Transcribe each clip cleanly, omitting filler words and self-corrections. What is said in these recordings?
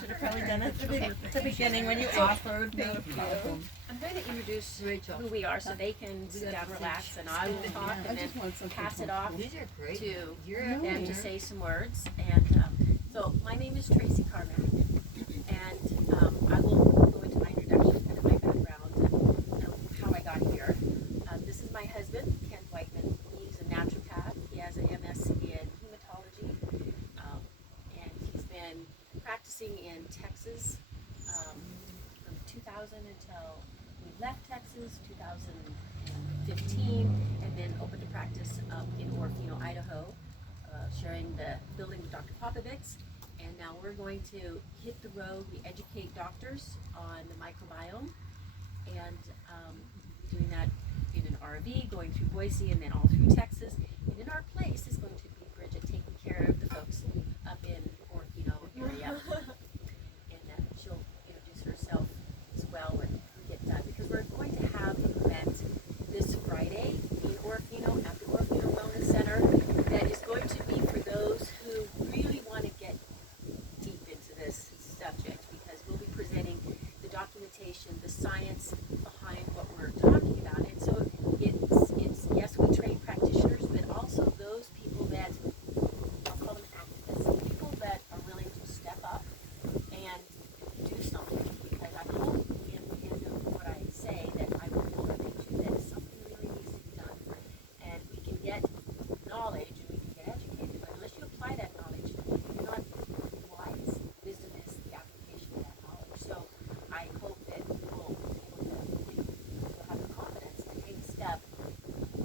should have probably done it at the beginning when you offered. Thank you. I'm going to introduce who we are so they can sit down, relax, and I will talk and then pass it off to them to say some words. And so my name is Tracy Carmen, and I will go into my introduction, kind of my background, and how I got here. This is my husband, Ken Whiteman. He's a naturopath. He has an MS in hematology, and he's been practicing in Texas from 2000 until we left Texas, 2015, and then opened a practice up in Orofino, Idaho, sharing the building with Dr. Popovic's. And now we're going to hit the road. We educate doctors on the microbiome, and doing that in an RV, going through Boise, and then all through Texas. And then our place is going to be Bridget taking care of the folks up in Orofino area. And she'll introduce herself as well when we get done, because we're going to have an event this Friday in Orofino at the Orofino Wellness Center that is going to be for those who really want to get deep into this subject, because we'll be presenting the documentation, the science behind what we're talking about. And so it's yes, we train practitioners, but also those people that, I'll call them activists, people that are willing to step up and do something. Because I hope in the end of what I say that I will motivate you that something really needs to be done. And we can get knowledge and we can get educated, but unless you apply that knowledge, you're not wise. Wisdom is the application of that knowledge. So I hope that you'll have the confidence to take a step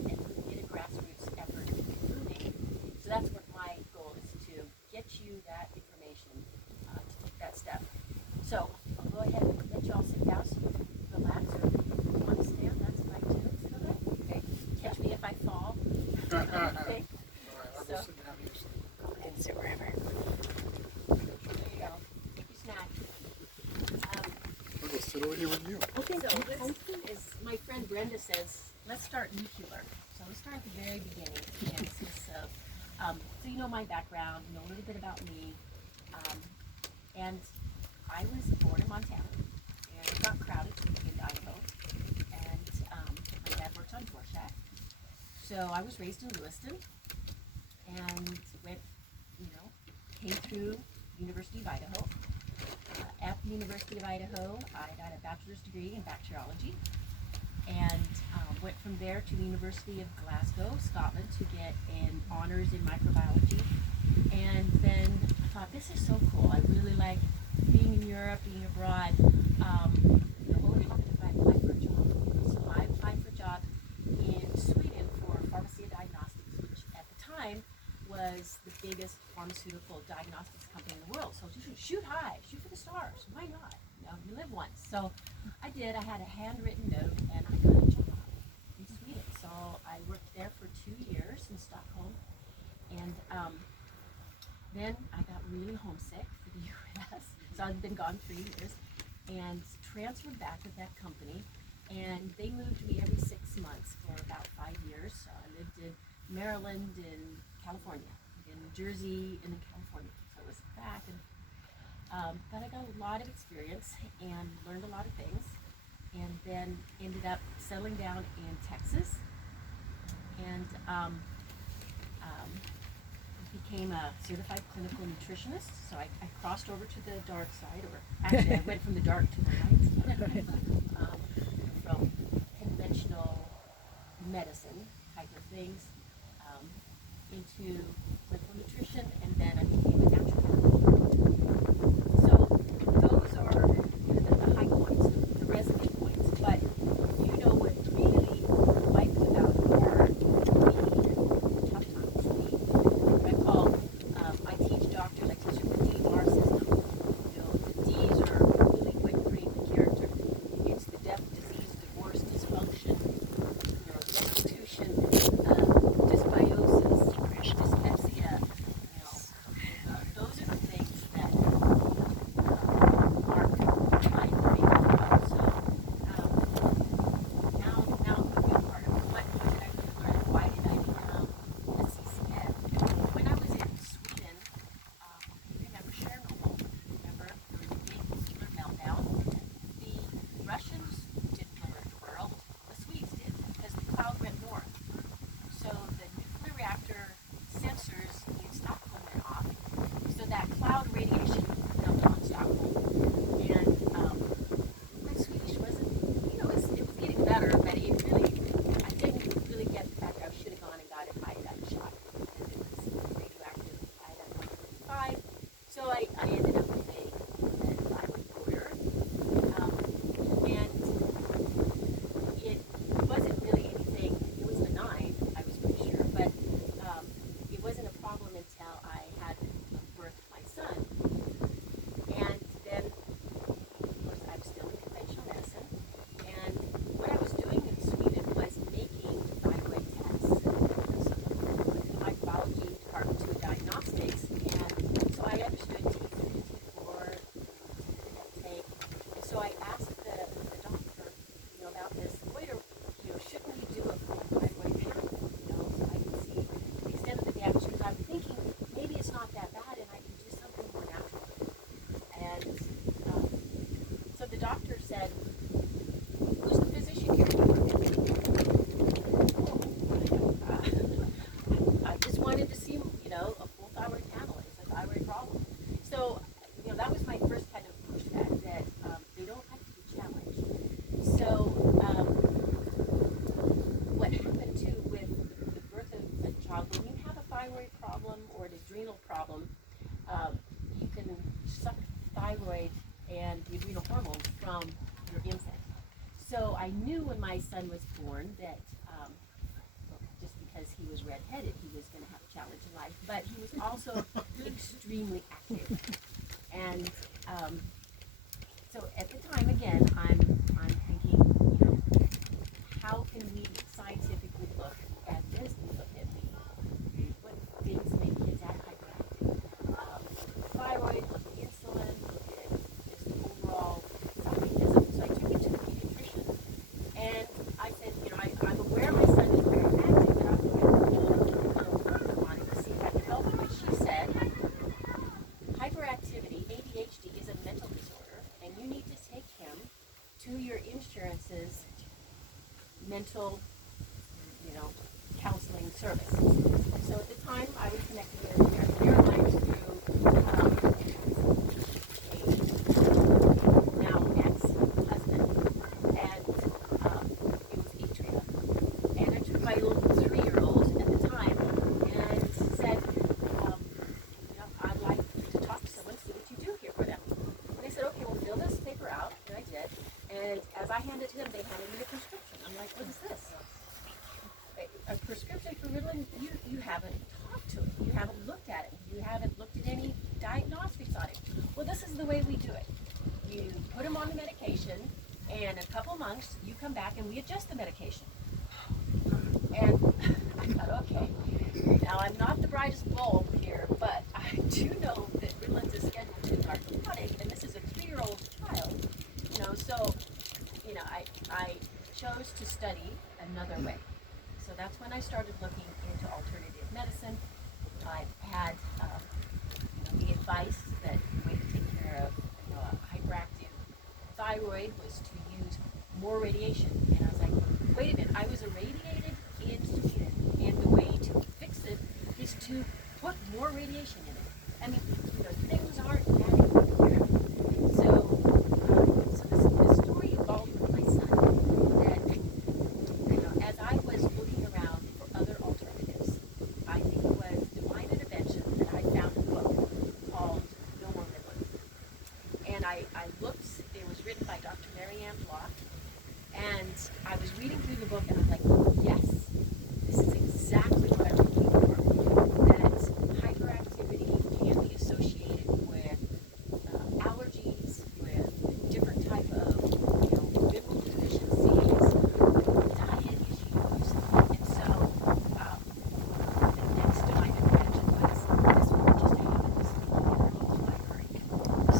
and get a grassroots effort moving. So that's what my goal is, to get you that information to take that step. So I'll go ahead and let you all sit down so you can relax, or if you want to stand, that's fine too. Is it okay? Okay. Catch me if I fall. Okay. All right, I'll go sit down here. Go ahead and sit wherever. There you go. Take your snack. I'll go sit over here with you. Okay, so this is, my friend Brenda says, let's start nuclear. So let's start at the very beginning. And this is, so you know my background, you know a little bit about me. And I was born in Montana, and it got crowded in Idaho. And my dad worked on Rorschach. So I was raised in Lewiston, and went, came through University of Idaho. At the University of Idaho, I got a bachelor's degree in bacteriology, and went from there to the University of Glasgow, Scotland, to get an honors in microbiology. And then I thought, this is so cool. I really like being in Europe, being abroad. What would happen if I applied for a job? So I applied for a job in Sweden for Pharmacia Diagnostics, which at the time was the biggest pharmaceutical diagnostics company in the world. So just shoot high, shoot for the stars. Why not? You live once. So I did. I had a handwritten note, and I got a job in Sweden. So I worked there for 2 years in Stockholm, and then I got really homesick for the U.S. So I'd been gone 3 years, and transferred back with that company. And they moved me every 6 months for about 5 years. So I lived in Maryland, in California, in New Jersey, and in California. So I was back, and but I got a lot of experience and learned a lot of things, and then ended up settling down in Texas, and became a certified clinical nutritionist. So I crossed over to the dark side, or actually I went from the dark to the light, from conventional medicine type of things into clinical nutrition, and then I became a naturopath. So those are the high points, the resume points. But if you know what really life is about, are the tough times. What I call, I teach doctors, I teach them the DMAR system. The D's are really quick, create the character. It's the death, disease, divorce, dysfunction, destitution, dysbiosis, dyspepsia, thyroid and the adrenal hormones from your infant. So I knew when my son was born that just because he was redheaded, he was going to have a challenge in life. But he was also extremely active. And so at the time, again, I'm thinking, you know, how can we scientifically look at this? Look at what things make kids hyperactive. Thyroid, look at insulin, look at just overall mechanism. So I took him to the pediatrician, and I said, you know, I'm aware my son is very active, but I'm wanting to see if I can help him. And she said, hyperactivity, ADHD, is a mental disorder, and you need to take him to your insurance's mental, you know, counseling services. So at the time, I was connected with American Airlines through a now ex-husband, and it was Atria. And I took my little 3-year-old at the time and said, you know, I'd like to talk to someone, see what you do here for them. And they said, okay, well, fill this paper out, and I did. And as I handed it to them, they handed me a prescription. I'm like, what is this? A prescription for Ritalin? You haven't talked to it. You haven't looked at it. You haven't looked at any diagnostics on it. Well, this is the way we do it. You put them on the medication, and a couple months, you come back and we adjust the medication. And I thought, okay, now I'm not the brightest bulb here, but I do know that Ritalin is scheduled to narcotic, and this is a 3-year-old child. You know, so, you know, I chose to study another way. So that's when I started looking into alternative medicine. I had you know, the advice that the way to take care of, you know, a hyperactive thyroid was to use more radiation. And I was like, wait a minute, I was irradiated in Sweden, and the way to fix it is to put more radiation in it. I mean, you know, things aren't adding up here. So, the story evolved with my son that, you know, as I was looking around for other alternatives, I think it was divine intervention that I found a book called No More Ritalin. And I looked, it was written by Dr. Marianne Block, and I was reading through the book and I was like, yes, this is exactly what I'm looking for. That hyperactivity can be associated with allergies, with different type of, you know, mineral deficiencies, diet issues. And so the next divine intervention was this one just happens in our local library.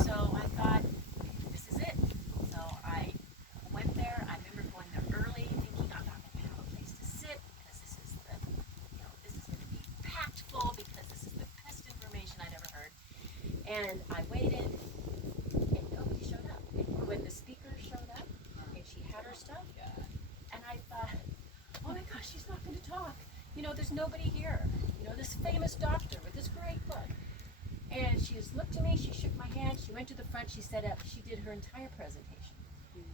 So I thought, this is it. So I went there. I remember going there early, thinking I'm not going to have a place to sit because this is the, you know, this is going to be packed full because this is the best information I'd ever heard. And I waited, and nobody showed up. And when the speaker showed up, and she had her stuff, and I thought, oh my gosh, she's not going to talk. You know, there's nobody here. You know, this famous doctor with this great book. And she just looked at me, she shook my hand, she went to the front, she set up, she did her entire presentation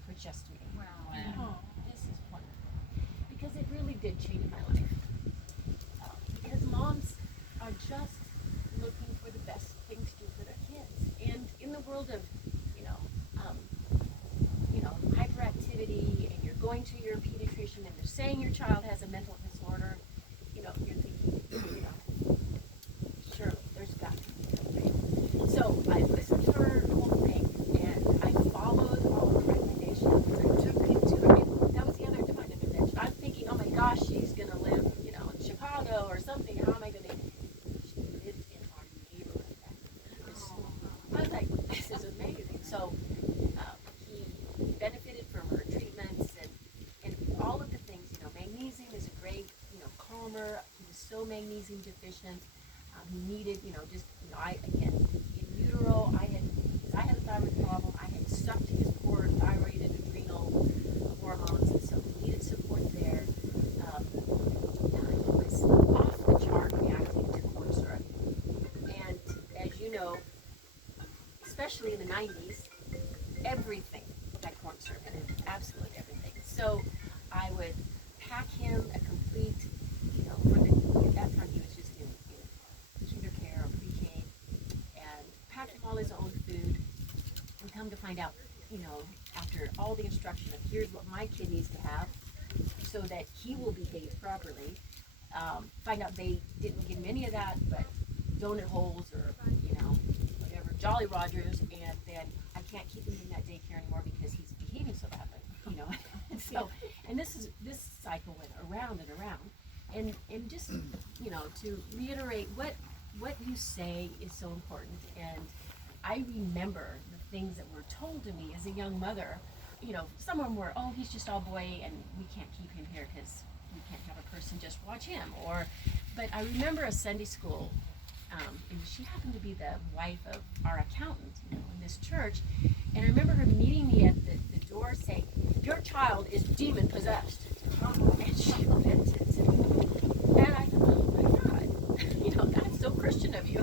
for just me. Wow. This is wonderful. Because it really did change my life. Because moms are just looking for the best things to do for their kids. And in the world of, you know, hyperactivity, and you're going to your pediatrician and they're saying your child has a mental disorder, you know, you're thinking, you know, surely there's got to be a way. So I listened to her whole thing, and I followed all the recommendations. I took it to her. That was the other divine intervention. I'm thinking, oh my gosh, she's going to live, you know, in Chicago or something. How am I going to? She lived in our neighborhood. I was like, this is amazing. So he benefited from her treatments and all of the things. You know, magnesium is a great, you know, calmer. He was so magnesium deficient. He needed, you know, just, you know, again, in utero, I had a thyroid problem. I had sucked his poor thyroid and adrenal hormones, and so he needed support there. He was off the chart reacting to corn syrup. And as you know, especially in the 90s, everything had corn syrup in it, absolutely everything. So I would pack him a complete, you know, at that time he was just in kinder care or pre-K, and pack him all his own food. find out, after all the instruction of here's what my kid needs to have so that he will behave properly. Find out they didn't give him any of that, but donut holes or, whatever, Jolly Rogers, and then I can't keep him in that daycare anymore because he's behaving so badly, And so, and this cycle went around and around. And just, to reiterate what you say is so important. And I remember the things that were told to me as a young mother. Some of them were, oh, he's just all boy and we can't keep him here because we can't have a person just watch him. But I remember a Sunday school, and she happened to be the wife of our accountant in this church. And I remember her meeting me at the door saying, your child is demon possessed. And she meant it. And I thought, oh my God, that's so Christian of you.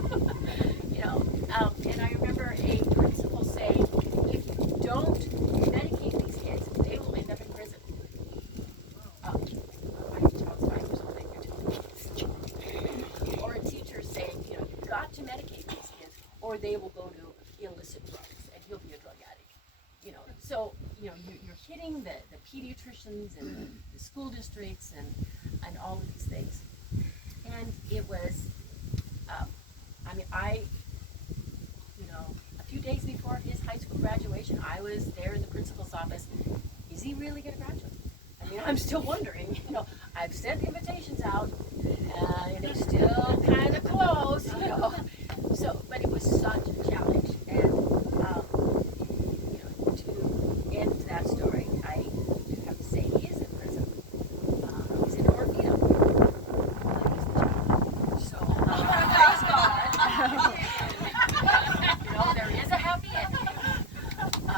And I remember a principal saying, if you don't medicate these kids, they will end up in prison. My child's 5 years old, or a teacher saying, you've got to medicate these kids, or they will go to illicit drugs, and he'll be a drug addict. So you're hitting the pediatricians and the school districts and all of these things. And it was, a few days before his high school graduation, I was there in the principal's office. Is he really going to graduate? I'm still wondering. I've sent invitations out, and it's still kind of close. So, but it was such a challenge, and to end that story, I do have to say he is in prison. He's in Orvieto. But he's the child. So, praise God. There is a happy ending.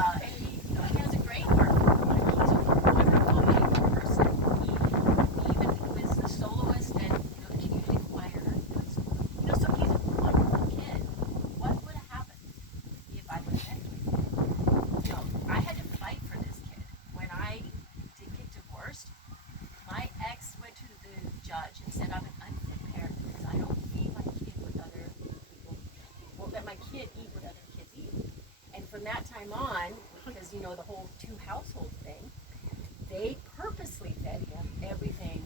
And he has a great heart. He's a wonderful, amazing person. He even was a soloist and the community choir. So he's a wonderful kid. What would have happened if I would have met him? I had to fight for this kid. When I did get divorced, my ex went to the judge and said I'm an unfit parent because I don't feed my kid with other people, won't let my kid eat what other kids eat. And from that time on, because the whole two household thing, they purposely fed him everything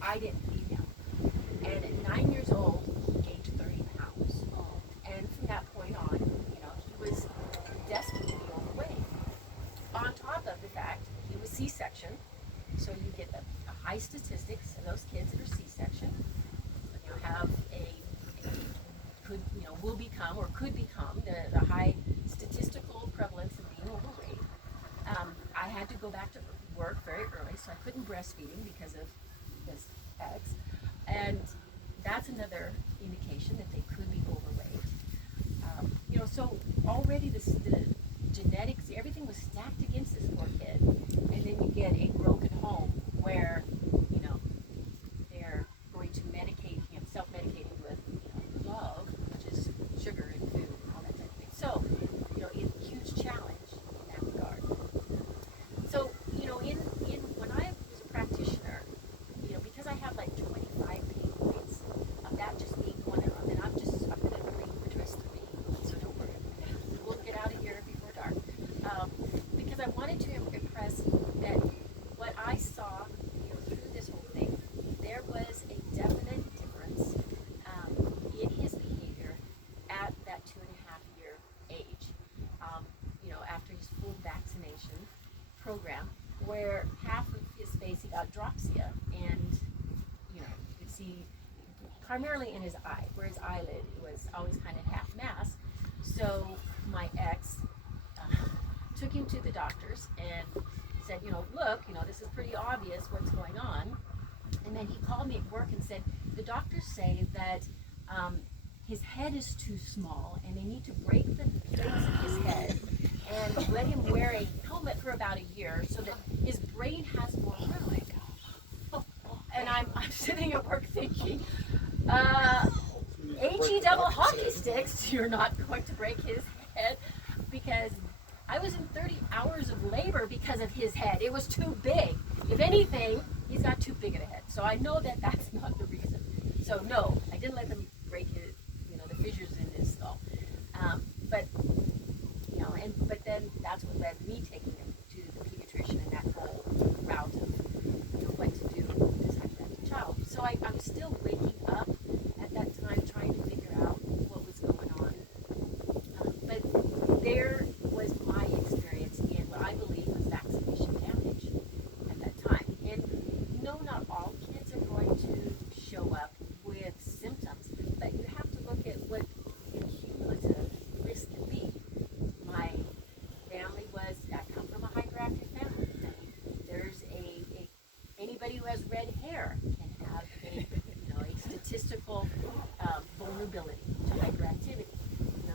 I didn't feed him. And at 9 years old, he gained 30 pounds. And from that point on, he was destined to be overweight. On top of the fact, he was C-section, so you get the high statistics of those kids that are C-section. Have will become or could become the high statistical prevalence of being overweight. I had to go back to work very early, so I couldn't breastfeed him because of his ex. And that's another indication that they could be overweight. So already the genetics, everything was stacked against this poor kid. And then you get a broken home where, they're going to medicate him, self-medicate him with love, which is sugar and food and all that type of thing. So, a huge challenge in that regard. So, when I was a practitioner, because I have like 25 pain points, that just being one of them, and I'm going to bring the rest of me, so don't worry. We'll get out of here before dark. Because I wanted to impress that what I saw, through this whole thing, there was a definite difference in his behavior at that 2.5-year age. After his full vaccination program, where half of his face he got dropsia, and you could see primarily in his eye, where his eyelid was always kind of half masked. So my ex took him to the doctors and said, look, this is pretty obvious what's going on. And then he called me at work and said, the doctors say that his head is too small and they need to break the plates of his head and let him wear a helmet for about a year so that his brain has more room. And I'm sitting at work thinking, HE double hockey sticks, you're not going to break his head, because I was in 30 hours of labor because of his head. It was too big. If anything, he's got too big of a head. So I know that that's not the reason. So no, I didn't let them break his, the fissures in his skull. But then that that's what led me taking them to the pediatrician and that whole route of, what to do with this hyperactive child. So I was still waking up at that time trying to figure out what was going on. But there was my experience in what I believe was vaccination damage at that time. And no, not all kids are going to show up with symptoms, but you have to look at what the cumulative risk can be. My family I come from a hyperactive family. There's anybody who has red hair can have a statistical vulnerability to hyperactivity.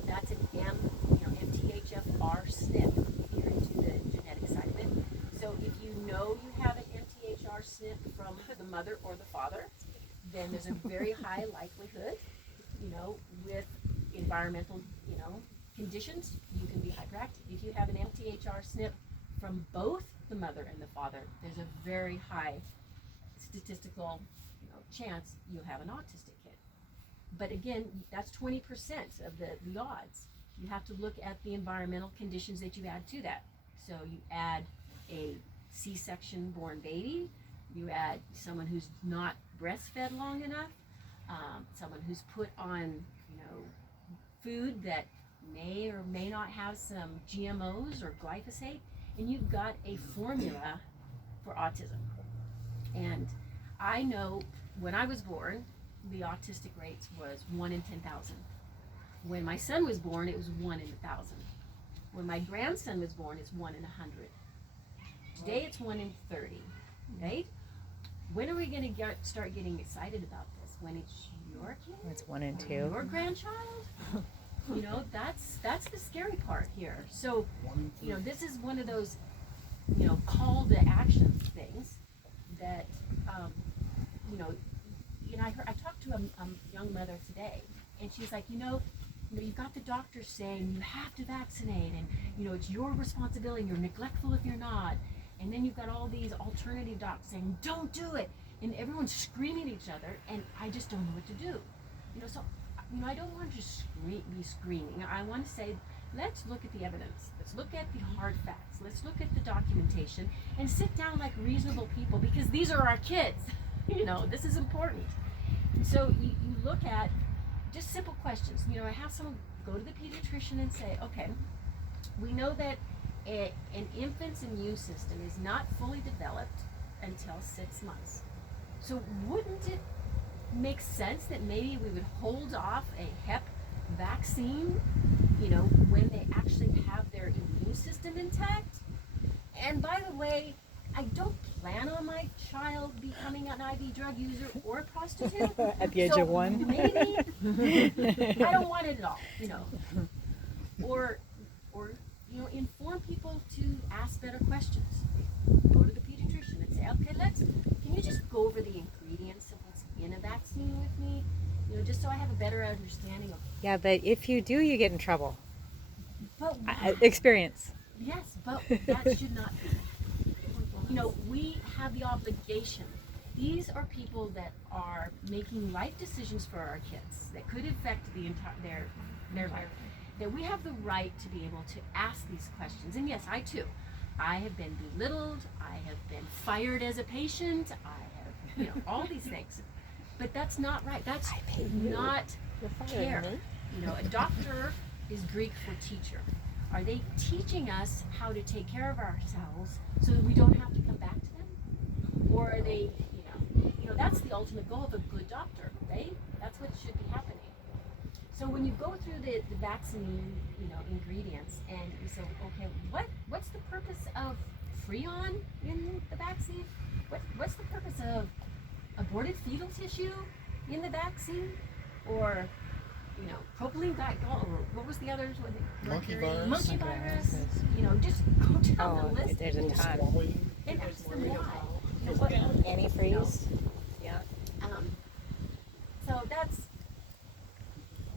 That's an MTHFR SNP if you're into the genetic side of it. So if you know you have an MTHFR SNP from the mother or the father, then there's a very high likelihood, with environmental, conditions, you can be hyperactive. If you have an MTHFR SNP from both the mother and the father, there's a very high statistical, chance you'll have an autistic kid. But again, that's 20% of the odds. You have to look at the environmental conditions that you add to that. So you add a C-section born baby, you add someone who's not breastfed long enough, someone who's put on, food that may or may not have some GMOs or glyphosate, and you've got a formula for autism. And I know when I was born, the autistic rate was 1 in 10,000. When my son was born, it was 1 in 1,000. When my grandson was born, it's 1 in 100. Today it's 1 in 30, right? When are we going to start getting excited about this? When it's your kid? It's 1 in 2. Your grandchild? That's the scary part here. So, this is one of those, call to action things that, I talked to a young mother today, and she's like, you've got the doctor saying you have to vaccinate, and it's your responsibility, and you're neglectful if you're not. And then you've got all these alternative docs saying, don't do it. And everyone's screaming at each other, and I just don't know what to do. So I don't want to just be screaming. I want to say, let's look at the evidence. Let's look at the hard facts. Let's look at the documentation and sit down like reasonable people, because these are our kids. This is important. So you look at just simple questions. I have someone go to the pediatrician and say, okay, we know that an infant's immune system is not fully developed until 6 months. So wouldn't it make sense that maybe we would hold off a Hep vaccine, when they actually have their immune system intact? And by the way, I don't plan on my child becoming an IV drug user or a prostitute. At the age of 1? Maybe I don't want it at all, Or inform people to ask better questions. Go to the pediatrician and say, okay, can you just go over the ingredients of what's in a vaccine with me? Just so I have a better understanding of. Yeah, but if you do, you get in trouble. But Experience. yes, but that should not be. We have the obligation. These are people that are making life decisions for our kids that could affect their life. That we have the right to be able to ask these questions. And yes, I too. I have been belittled. I have been fired as a patient. I have, all these things. But that's not right. That's not care. A doctor is Greek for teacher. Are they teaching us how to take care of ourselves so that we don't have to come back to them? Or are they, that's the ultimate goal of a good doctor, right? That's what should be happening. So when you go through the vaccine, ingredients, and you say, okay, what's the purpose of Freon in the vaccine? What's the purpose of aborted fetal tissue in the vaccine? Or propylene glycol, or what was the others? Monkey virus. Monkey virus. Just go down the list. There's a ton. And ask them why. Antifreeze. Yeah. So that's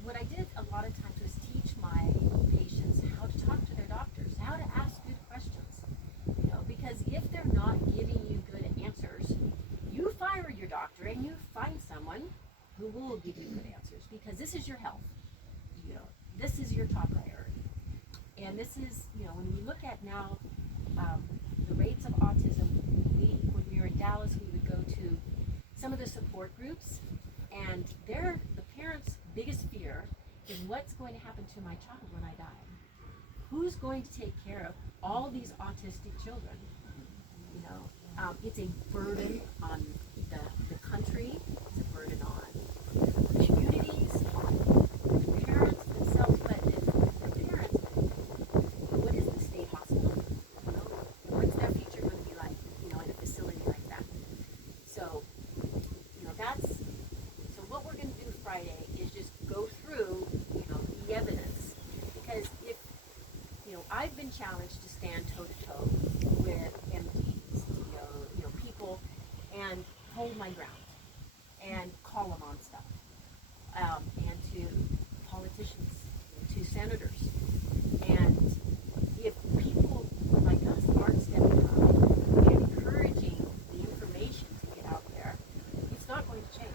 what I did a lot of times, was teach my patients how to talk to their doctors, how to ask good questions. Because if they're not giving you good answers, you fire your doctor and you find someone who will give you good answers, because this is your health. This is your top priority. And this is, you know, when we look at now the rates of autism, when we were in Dallas, we would go to some of the support groups, and the parents' biggest fear is what's going to happen to my child when I die. Who's going to take care of all these autistic children? You know, it's a burden on the country. It's a burden on communities, on the parents themselves. But if the parents, what is the state hospital? You know, what's their future going to be like? You know, in a facility like that. So, you know, so what we're going to do Friday is just go through, you know, the evidence, because if, you know, I've been challenged to stand toe to toe with MDs, you know, people, and hold my ground and call them on stuff, and to politicians, to senators, and if people like us aren't stepping up and encouraging the information to get out there, it's not going to change.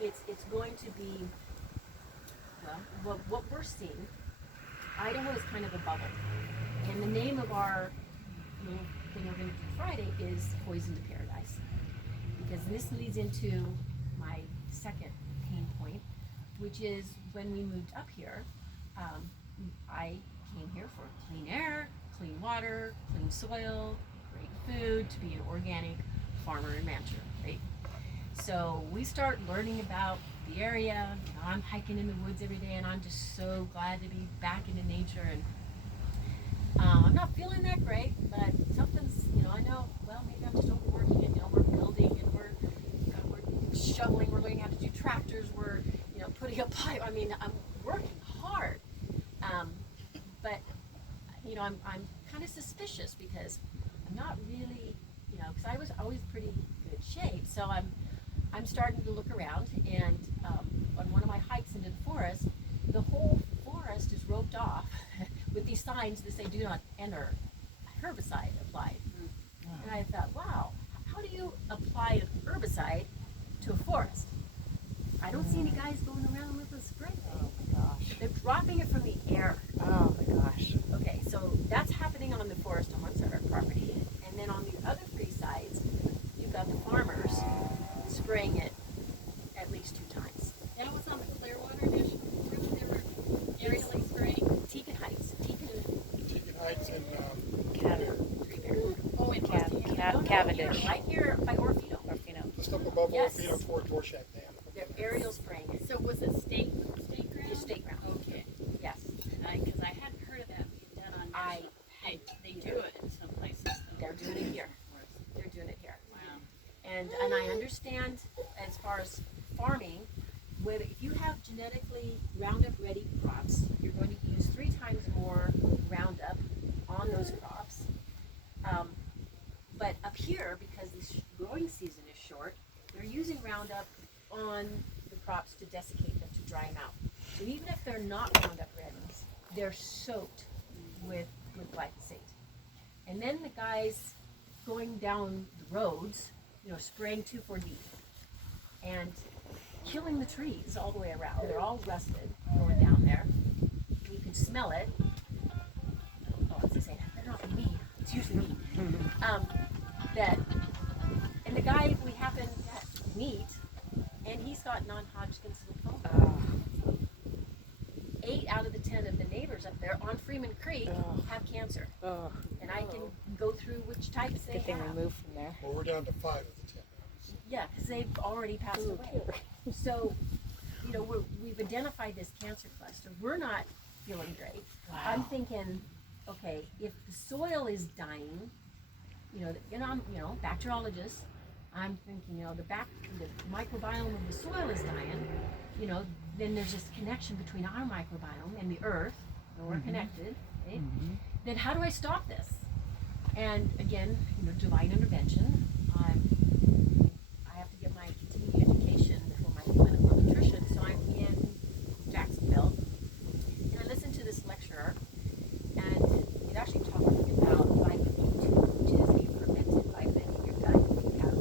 It's going to be, well, what we're seeing. Idaho is kind of a bubble, and the name of our little thing we're going to do Friday is Poison to Paradise, because this leads into my second pain point, which is when we moved up here, I came here for clean air, clean water, clean soil, great food, to be an organic farmer and rancher, right? So we start learning about the area. You know, I'm hiking in the woods every day, and I'm just so glad to be back into nature. And I'm not feeling that great, but something's, you know, I know, well, maybe I'm just overworking it. You know, we're building and we're shoveling, we're learning how to do tractors, we're, you know, putting up pipe. I mean, I'm working hard. But, you know, I'm kind of suspicious because I'm not really, you know, because I was always pretty good shape. So I'm starting to look around, and on one of my hikes into the forest, the whole forest is roped off with these signs that say "Do not enter, herbicide applied." And I thought, wow, how do you apply an herbicide to a forest? I don't see any guys going around with a spray. Oh my gosh. They're dropping it from the air. Oh my gosh. Okay, so that's happening on the forest on one side of our property, and then on the other three sides, you've got the farmers spraying it at least 2 times. That was on the Clearwater National Park. They were aerially spraying. Tegan Heights, Chicken Heights and Oh, in Cavendish. right here by Orfino. just up above Yes. Orfino toward Dorchak Dam. They're aerial spraying it. So was it state ground? Your state ground. Okay. Yes. Because I hadn't heard of that being done on national. They do it in some places. They're doing it here. They're doing it here. Wow. And I understand as far as farming, whether if you have genetically Roundup ready crops, you're going to use 3 times more Roundup on those crops. But up here, because the growing season is short, they're using Roundup on the crops to desiccate them, to dry them out. So even if they're not Roundup ready, they're soaked with glyphosate. And then the guys going down the roads, you know, spraying 2,4-D and killing the trees all the way around. They're all rusted going down there. You can smell it. Oh, I was saying, they're not me. It's usually me. And the guy we happen to meet, and he's got non-Hodgkin's lymphoma. 8 out of the 10 of the neighbors up there on Freeman Creek have cancer. And I can go through which types they Good thing have. we moved from there. Well, we're down to 5 of the 10 now. Yeah, because they've already passed away. So, you know, we've identified this cancer cluster. We're not feeling great. I'm thinking, okay, if the soil is dying, I'm bacteriologist. I'm thinking, the microbiome of the soil is dying. Then there's this connection between our microbiome and the earth. And we're connected. Right? Then how do I stop this? And again, divine intervention. I have to get my continuing education for my clinical nutrition, so I'm in Jacksonville, and I listened to this lecturer, and it actually talked about vitamin B2, which is a fermented vitamin in your gut. If you have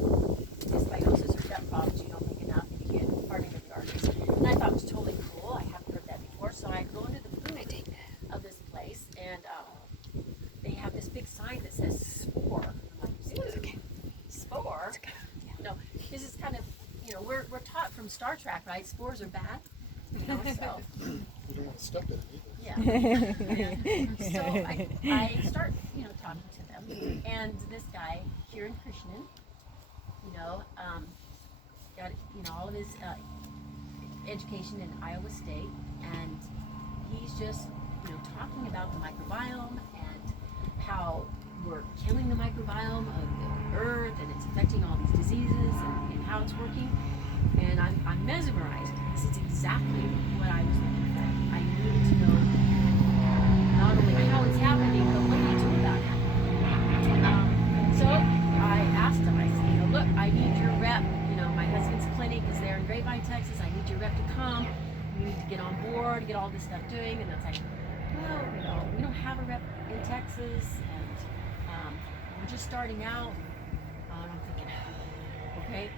dysbiosis or gut problems, you don't make enough, and you get heart arteries. And I thought it was totally cool. I haven't heard that before, so I go into the food of this place, and from Star Trek, right? Spores are bad. You know, so You don't want to step in it either. yeah. So I start, you know, talking to them, and this guy, Kieran Krishnan, you know, got, you know, all of his education in Iowa State, and he's just, you know, talking about the microbiome and how we're killing the microbiome of the earth, and it's affecting all these diseases, and how it's working. And I'm mesmerized. This is exactly what I was looking for. I needed to know not only how it's happening, but what do you do about it. So I asked him, I said, you know, look, I need your rep. You know, my husband's clinic is there in Grapevine, Texas. I need your rep to come. We need to get on board, get all this stuff doing. And it's like, well, you know, we don't have a rep in Texas, and we're just starting out. I'm thinking, okay.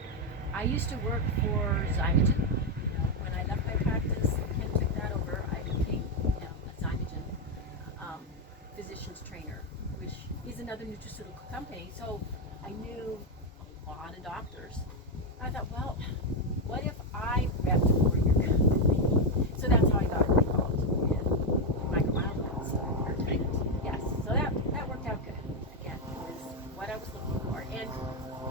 I used to work for Zymogen. You know, when I left my practice, Ken took that over. I became, you know, a Zymogen physician's trainer, which is another nutraceutical company. So I knew a lot of doctors. I thought, well, what if I repped for your company? So that's how I got involved in microbiome health. Perfect. Yes. So that worked out good. Again, it was what I was looking for, and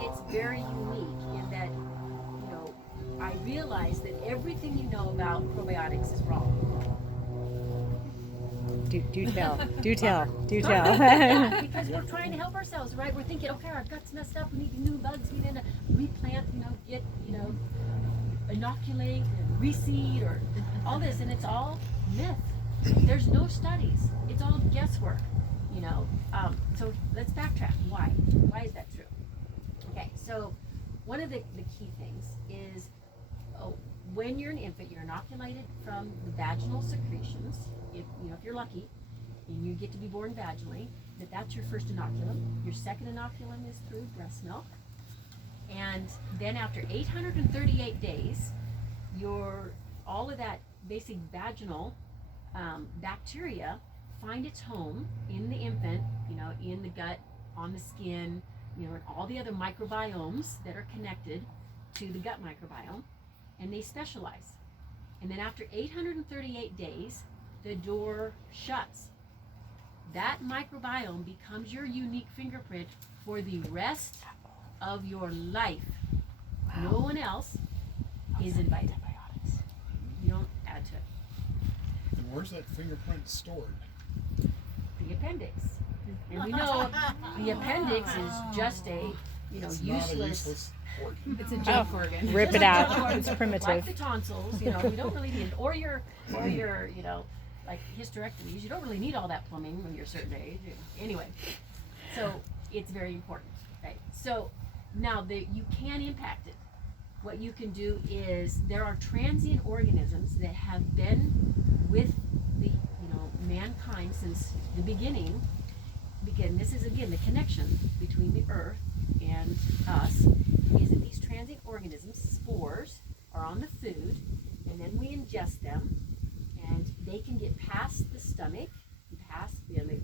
it's very unique in that, you know, I realized that everything you know about probiotics is wrong. Do tell. Do tell. Because we're trying to help ourselves, right? We're thinking, okay, our gut's messed up. We need new bugs. We need to replant. You know, get, you know, inoculate and reseed or all this, and it's all myth. There's no studies. It's all guesswork. You know. So let's backtrack. Why? Why is that true? Okay, so one of the key things is, when you're an infant, you're inoculated from the vaginal secretions. If you're lucky, and you get to be born vaginally, that's your first inoculum. Your second inoculum is through breast milk, and then after 838 days, all of that basic vaginal bacteria find its home in the infant, you know, in the gut, on the skin, you know, and all the other microbiomes that are connected to the gut microbiome, and they specialize. And then after 838 days, the door shuts. That microbiome becomes your unique fingerprint for the rest of your life. Wow. No one else is invited. You don't add to it. And where's that fingerprint stored? The appendix. And we know the appendix is just a, you know, It's useless. not a useless organ. It's a junk organ. Rip it out. It's primitive. Like the tonsils, you know, we don't really need, or your, you know, like hysterectomies, you don't really need all that plumbing when you're a certain age. Anyway, so it's very important, right? So now you can impact it. What you can do is, there are transient organisms that have been with the, you know, mankind since the beginning. Again, this is again the connection between the earth and us, is that these transient organisms, spores, are on the food, and then we ingest them, and they can get past the stomach, past, you know, the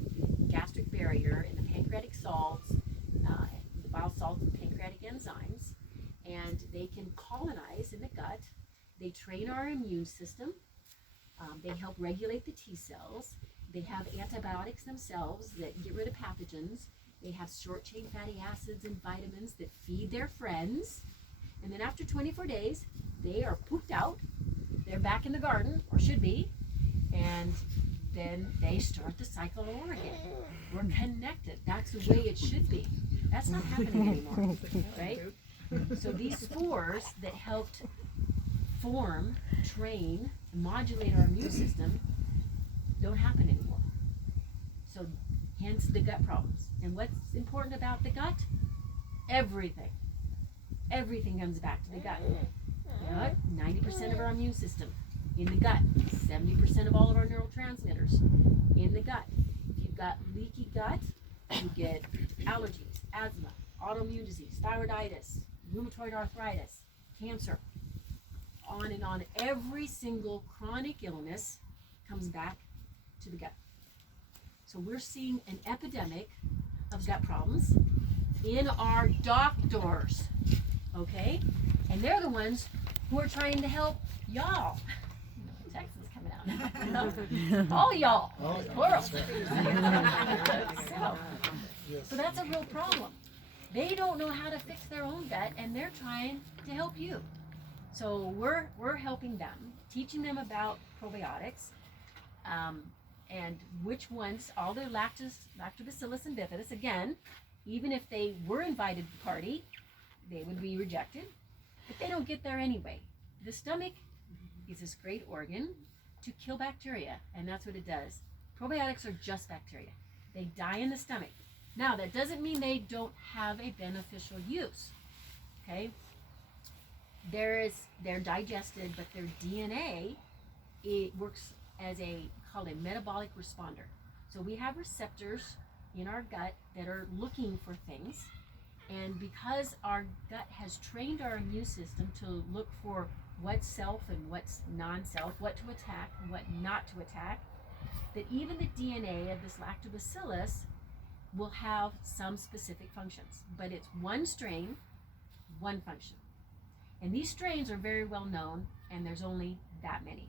gastric barrier and the pancreatic salts, the bile salts and pancreatic enzymes, and they can colonize in the gut. They train our immune system. They help regulate the T cells. They have antibiotics themselves that get rid of pathogens. They have short-chain fatty acids and vitamins that feed their friends. And then after 24 days, they are pooped out. They're back in the garden, or should be. And then they start the cycle over again. We're connected. That's the way it should be. That's not happening anymore, right? So these spores that helped form, train, modulate our immune system don't happen anymore. So hence the gut problems. And what's important about the gut? Everything. Everything comes back to the gut. You know what? 90% of our immune system in the gut. 70% of all of our neurotransmitters in the gut. If you've got leaky gut, you get allergies, asthma, autoimmune disease, thyroiditis, rheumatoid arthritis, cancer, on and on. Every single chronic illness comes back to the gut. So we're seeing an epidemic of gut problems in our doctors, okay? And they're the ones who are trying to help y'all. You know, Texas coming out now. All y'all, Oh, yeah, plural. that's right. So that's a real problem. They don't know how to fix their own gut, and they're trying to help you. So we're helping them, teaching them about probiotics, and which ones, all the Lactobacillus and bifidus. Again, even if they were invited to the party, they would be rejected, but they don't get there anyway. The stomach is this great organ to kill bacteria, and that's what it does. Probiotics are just bacteria. They die in the stomach. Now, that doesn't mean they don't have a beneficial use, okay? They're digested, but their DNA, it works as called a metabolic responder. So we have receptors in our gut that are looking for things, and because our gut has trained our immune system to look for what's self and what's non-self, what to attack and what not to attack, that even the DNA of this lactobacillus will have some specific functions, but it's one strain, one function. And these strains are very well known, and there's only that many.